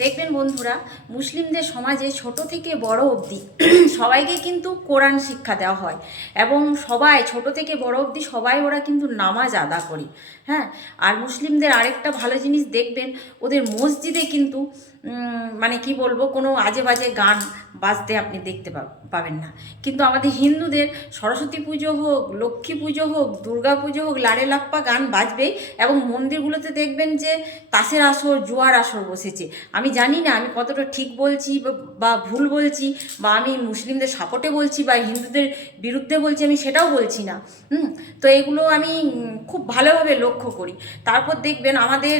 দেখবেন বন্ধুরা, মুসলিমদের সমাজে ছোট থেকে বড় অবধি সবাইকে কিন্তু কোরআন শিক্ষা দেওয়া হয় এবং সবাই ছোট থেকে বড় অবধি সবাই ওরা কিন্তু নামাজ আদা করে। হ্যাঁ, আর মুসলিমদের আরেকটা ভালো জিনিস দেখবেন, ওদের মসজিদে কিন্তু মানে কি বলবো, কোনো আজে বাজে গান বাজতে আপনি দেখতে পাবেন না। কিন্তু আমাদের হিন্দুদের সরস্বতী পুজো হোক, লক্ষ্মী পুজো হোক, দুর্গা পুজো হোক, লারে লাপ্পা গান বাজবেই। এবং মন্দিরগুলোতে দেখবেন যে তাসের আসর, জুয়ার আসর বসেছে। আমি জানি না আমি কতটা ঠিক বলছি বা ভুল বলছি, বা আমি মুসলিমদের সাপোর্টে বলছি বা হিন্দুদের বিরুদ্ধে বলছি, আমি সেটাও বলছি না। তো এগুলো আমি খুব ভালোভাবে লক্ষ্য করি। তারপর দেখবেন আমাদের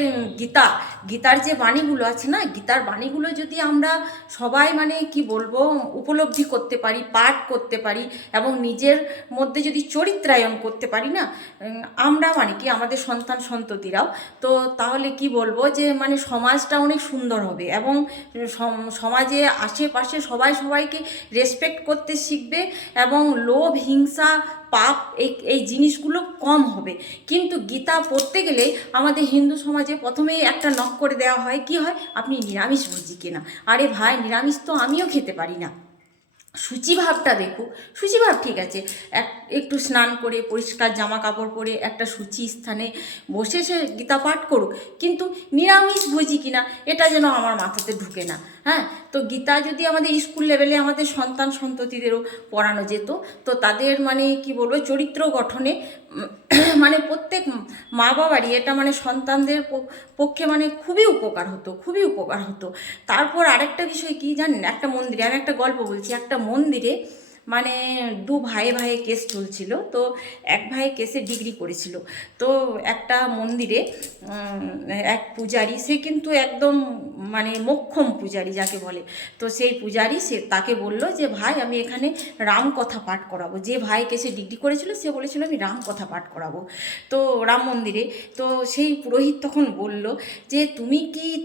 গীতার যে বাণীগুলো আছে না, গীতার বাণীগুলো যদি আমরা সবাই মানে কি বলবো উপলব্ধি করতে পারি, পাঠ করতে পারি এবং নিজের মধ্যে যদি চরিত্রায়ন করতে পারি না, আমরা মানে কি আমাদের সন্তান সন্ততিরাও, তো তাহলে কি বলবো যে মানে সমাজটা অনেক সুন্দর হবে এবং সমাজে আশেপাশে সবাই সবাইকে রেসপেক্ট করতে শিখবে এবং লোভ, হিংসা, পাপ এই জিনিসগুলো কম হবে। কিন্তু গীতা পড়তে গেলে আমাদের হিন্দু সমাজে প্রথমেই একটা নক করে দেওয়া হয়, কি হয়, আপনি নিরামিষভোজী কিনা। আরে ভাই, নিরামিষ তো আমিও খেতে পারি না। সূচিভাবটা দেখুক, সূচিভাব ঠিক আছে, একটু স্নান করে পরিষ্কার জামা কাপড় পরে একটা সূচি স্থানে বসে সে গীতা পাঠ করুক, কিন্তু নিরামিষ ভোজি কিনা এটা যেন আমার মাথাতে ঢুকে না। হ্যাঁ, তো গীতা যদি আমাদের স্কুল লেভেলে আমাদের সন্তান সন্ততিদেরও পড়ানো যেত, তো তাদের মানে কি বলবো চরিত্র গঠনে মানে প্রত্যেক মা বাবারই এটা মানে সন্তানদের পক্ষে মানে খুবই উপকার হতো, খুবই উপকার হতো। তারপর আরেকটা বিষয় কি জানেন, একটা মন্দিরে আমি একটা গল্প বলছি। একটা মন্দিরে মানে দু ভাইয়ে কেস চলছিল। তো এক ভাই কেসে ডিগ্রি করেছিল। তো একটা মন্দিরে এক পূজারি, সে কিন্তু একদম মানে মোক্ষম পূজারি যাকে বলে, তো সেই পূজারি সে তাকে বলল যে ভাই আমি এখানে রামকথা পাঠ করাবো। যে ভাই কেসে ডিগ্রি করেছিল সে বলেছিল আমি রামকথা পাঠ করাবো তো রাম মন্দিরে। তো সেই পুরোহিত তখন বলল যে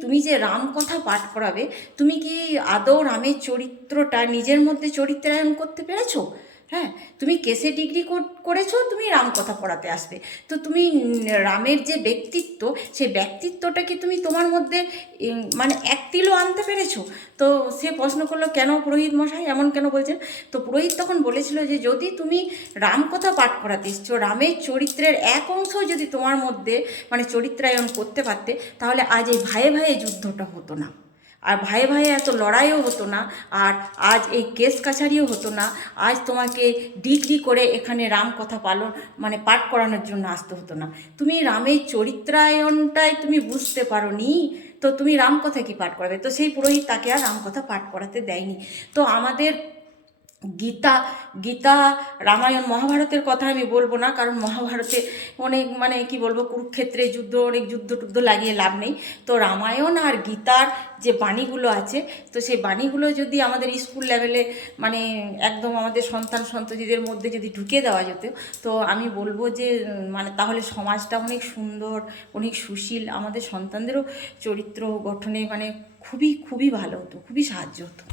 তুমি যে রামকথা পাঠ করাবে, তুমি কি আদৌ রামের চরিত্রটা নিজের মধ্যে চরিত্রায়ন করতে পেরেছো? হ্যাঁ, তুমি কেসে ডিগ্রি করেছো, তুমি রামকথা পড়াতে আসবে, তো তুমি রামের যে ব্যক্তিত্ব, সেই ব্যক্তিত্বটা কি তুমি তোমার মধ্যে মানে এক তিলও আনতে পেরেছো? তো সে প্রশ্ন করলো, কেন পুরোহিত মশাই এমন কেন বলছেন? তো পুরোহিত তখন বলেছিল যে যদি তুমি রামকথা পাঠ করাতে এসছো, রামের চরিত্রের এক অংশ যদি তোমার মধ্যে মানে চরিত্রায়ন করতে পারতে, তাহলে আজ এই ভাইয়ে ভাইয়ে যুদ্ধটা হতো না, আর ভাইয়ে ভাইয়ে এত লড়াইও হতো না, আর আজ এই কেস কাছারিও হতো না, আজ তোমাকে ডিগ্রি করে এখানে রাম কথা মানে পাঠ করানোর জন্য আসতে হতো না। তুমি রামের চরিত্রায়নটাই তুমি বুঝতে পারো নি, তো তুমি রাম কথা কি পাঠ করাবে? তো সেই পুরোহিত তাকে আর রাম কথা পাঠ করাতে দেয়নি। তো আমাদের গীতা গীতা রামায়ণ, মহাভারতের কথা আমি বলবো না, কারণ মহাভারতে অনেক মানে কি বলবো কুরুক্ষেত্রে যুদ্ধ, অনেক যুদ্ধ টুদ্ধ লাগিয়ে লাভ নেই। তো রামায়ণ আর গীতার যে বাণীগুলো আছে, তো সেই বাণীগুলো যদি আমাদের স্কুল লেভেলে মানে একদম আমাদের সন্তান সন্ততিদের মধ্যে যদি ঢুকিয়ে দেওয়া যেত, তো আমি বলবো যে মানে তাহলে সমাজটা অনেক সুন্দর, অনেক সুশীল, আমাদের সন্তানদেরও চরিত্র গঠনে মানে খুবই খুবই ভালো হতো, খুবই সাহায্য হতো।